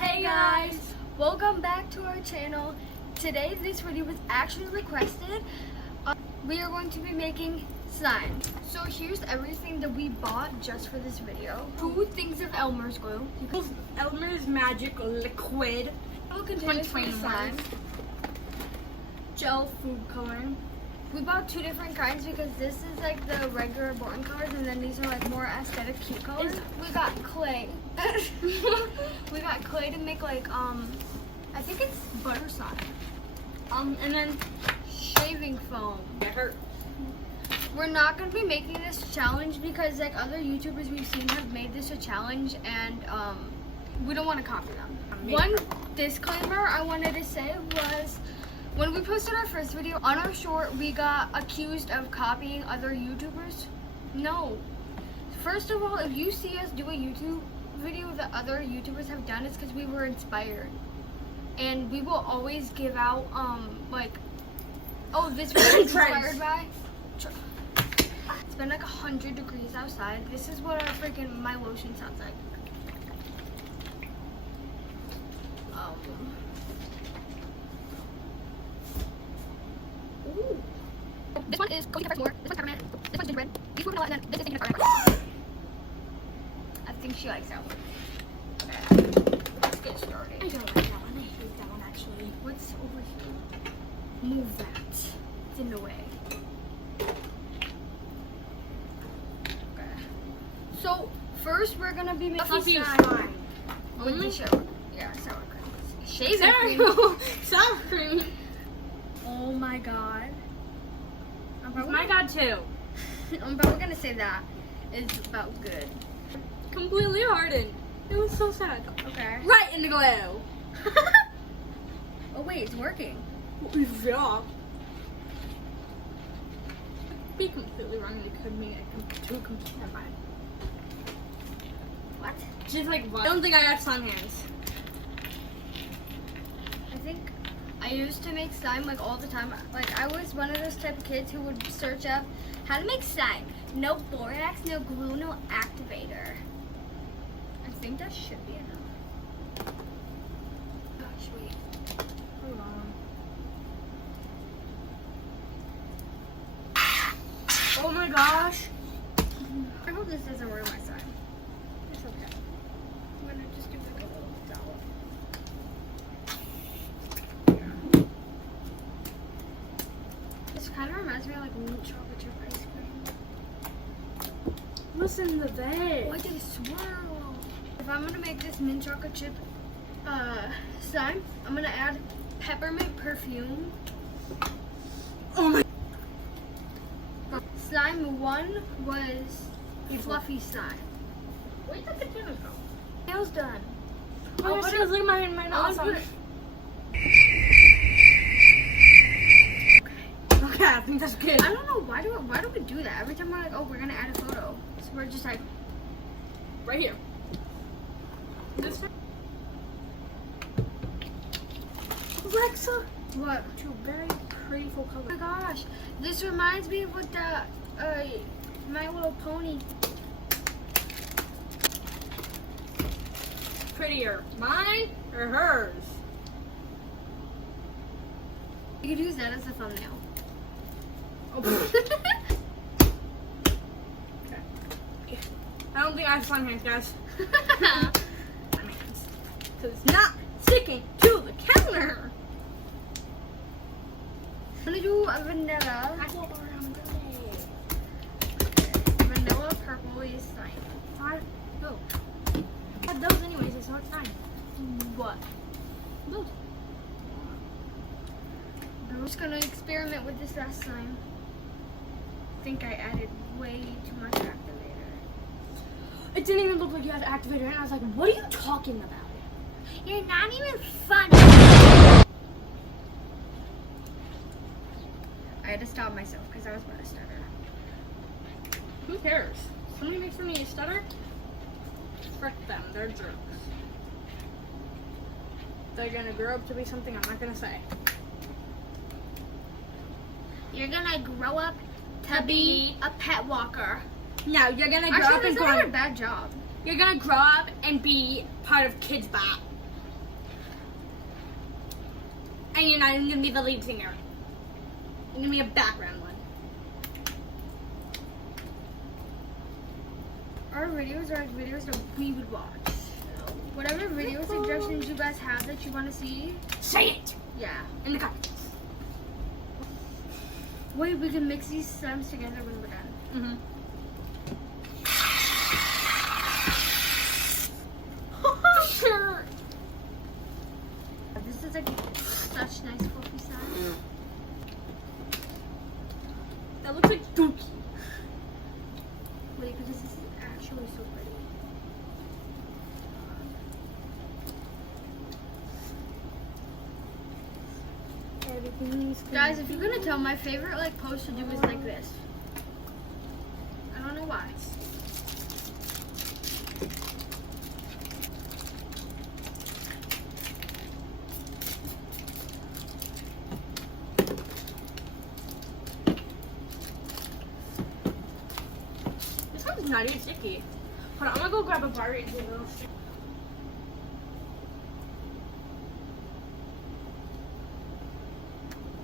Hey guys, welcome back to our channel. Today this video was actually requested. We are going to be making slime. So here's everything that we bought just for this video. 2 things of Elmer's glue. Elmer's Magic Liquid. Little containers for the slime. Gel food coloring. We bought 2 different kinds because this is like the regular boring colors, and then these are like more aesthetic cute colors. We got clay. We got clay to make like I think it's butter slime. And then shaving foam. It hurt. We're not gonna be making this challenge because like other YouTubers we've seen have made this a challenge, and we don't want to copy them. One disclaimer I wanted to say was, when we posted our first video on our short, we got accused of copying other YouTubers. No. First of all, if you see us do a YouTube video that other YouTubers have done, it's because we were inspired. And we will always give out, like, oh, this video is inspired by. It's been like 100 degrees outside. This is what my lotion sounds like. Ooh. This one is cozy pepper s'more. This one's peppermint. This one's gingerbread. These 4 vanilla, and then this is stinky garlic. I think she likes that one. Okay, let's get started. I don't like that one. I hate that one actually. What's over here? Move that. It's in the way. Okay. So first we're gonna be making slime. Only sour. Yeah, sour cream. Shaving cream. Sour cream. Oh my god. My god too. I'm probably gonna say that is about good. Completely hardened. It was so sad. Okay. Right in the glue. Oh wait, it's working. Yeah. Be completely wrong. You could make it too completely fine. What? Just like, I don't think I got slime hands. I think I used to make slime like all the time. Like I was one of those type of kids who would search up how to make slime. No borax, no glue, no activator. I think that should be enough. Gosh, wait. Hold on. Oh my gosh. I hope this doesn't ruin my slime. It's okay. I'm gonna just do like a little dollop. This kind of reminds me of like mint chocolate chip ice cream. Listen to that. Oh, I did a swirl. If I'm gonna make this mint chocolate chip slime, I'm gonna add peppermint perfume. Oh my. Slime 1 was fluffy slime. Where did the container go? Nails done. Oh, look at my nails on. Okay, I think that's good. I don't know why do we do that every time we're like, oh, we're gonna add a photo. So we're just like Right here. This Alexa. what? 2 very pretty full colors. Oh my gosh, this reminds me of what the My Little Pony. Prettier, mine or hers? You could use that as a thumbnail. Oh. Okay. I don't think I have slime hands, guys. Slime hands. Because it's not sticking to the counter. I'm gonna do a vanilla. I go around the Vanilla purple is slime. No. I had those anyways, it's not time. What? Those. I'm just gonna experiment with this last slime. I think I added way too much activator. It didn't even look like you had activator, and I was like, what are you talking about? You're not even funny. I had to stop myself because I was about to stutter. Who cares? Somebody makes me stutter? Frick them, they're jerks. They're gonna grow up to be something I'm not gonna say. You're gonna grow up to be a pet walker. No, you're gonna grow up and a bad job. You're gonna grow up and be part of Kids Bop. And you're not even gonna be the lead singer. You're gonna be a background one. Our videos are like videos that we would watch. So whatever video suggestions you guys have that you want to see, say it yeah. in the comments. Wait, we can mix these slimes together when we're done. Sure. This is like such nice fluffy slime. That looks like dookie. Wait, because this is actually so pretty. Guys, if you're gonna tell, my favorite like pose to do is like this. I don't know why. This one's not even sticky. Hold on, I'm gonna go grab a bar and do a little stick.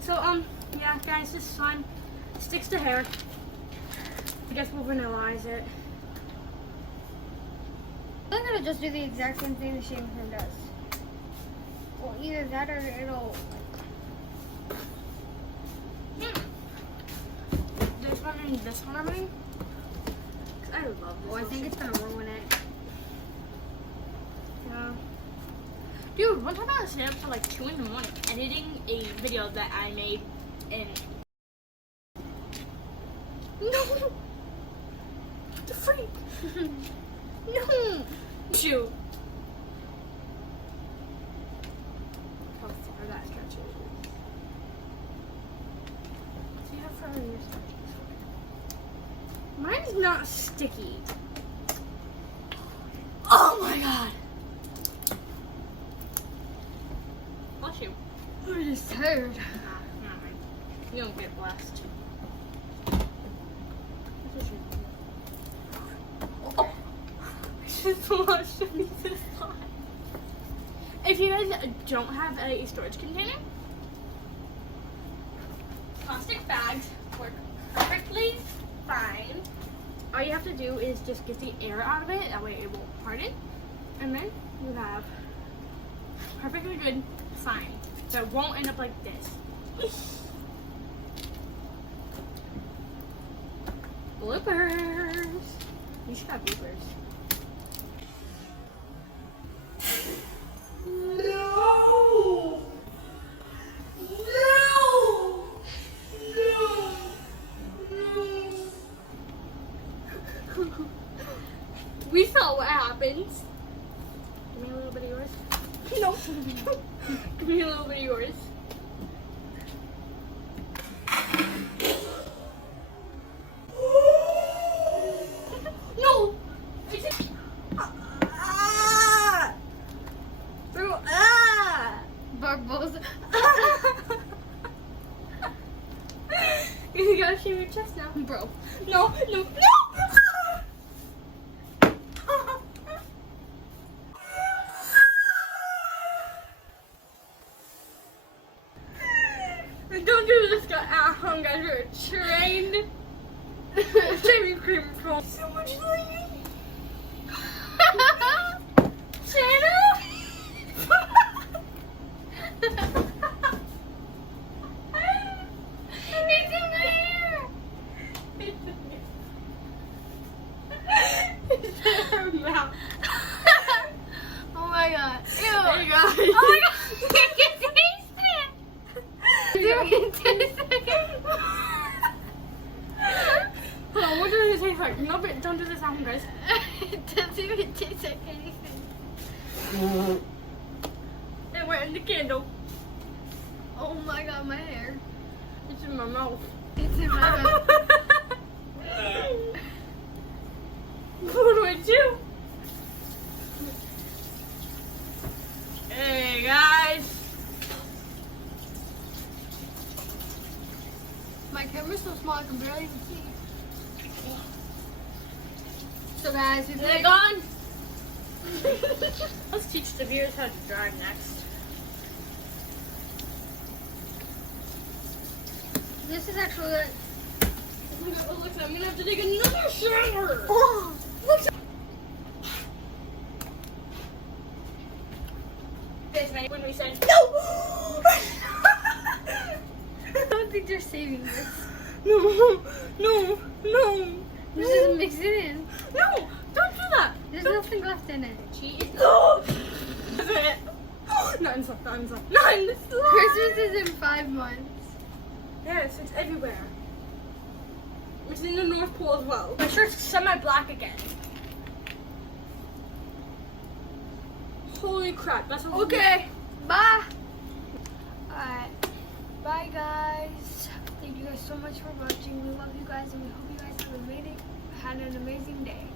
So, yeah, guys, this slime sticks to hair. I guess we'll vanillize it. I'm gonna just do the exact same thing the shaving cream does. Well, either that or it'll. This one and this one are mine. I love this. Oh, I think it's gonna ruin it. Yeah. Dude, one time I was staying up till like 2 in the morning editing a video that I made in. No! The freak! No! Shoot. How far that stretches. See how far yours stretches. Mine's not sticky. Oh my god! Bless you. I'm just tired. You don't get blessed. Oh, I just washed this slime. If you guys don't have a storage container, plastic bags work perfectly fine. All you have to do is just get the air out of it, that way it won't harden. And then you have perfectly good slime. So it won't end up like this. Bloopers. You should have bloopers. No! No! No! No! We saw what happens. Give me a little bit of yours. No. Give me a little bit of yours. No! Bro, Bubbles. You gotta shave your chest now. Bro. No, no, no! Don't do this at home, guys. We're trained shaving cream pro. So much lighting. Shanna? It's in my hair. It's in her mouth. Oh my god. Ew. Hey guys. Oh my god. You can taste it. You can taste it. Hold on, what does it taste like? No, but don't do this at home, guys. It doesn't even taste like anything. And we're in the candle. Oh my god, my hair. It's in my mouth. It's in my mouth. What do I do? Hey guys. My camera's so small I can barely even see. So guys, we've Is it gone? Let's teach the viewers how to drive next. This is actually good. Oh, look, I'm gonna have to take another shower. Oh, look. This night when we said No! I don't think they're saving this. no, no, no. Let's just mix it in. No, don't do that. There's nothing left in it. Cheese. No. That's it. Nothing's left. Nothing's left. Nothing's left. Christmas is in 5 months. Yes, it's everywhere. It's in the North Pole as well. My shirt's semi-black again. Holy crap, that's Okay, bye. Alright, bye guys. Thank you guys so much for watching. We love you guys and we hope you guys have had an amazing day.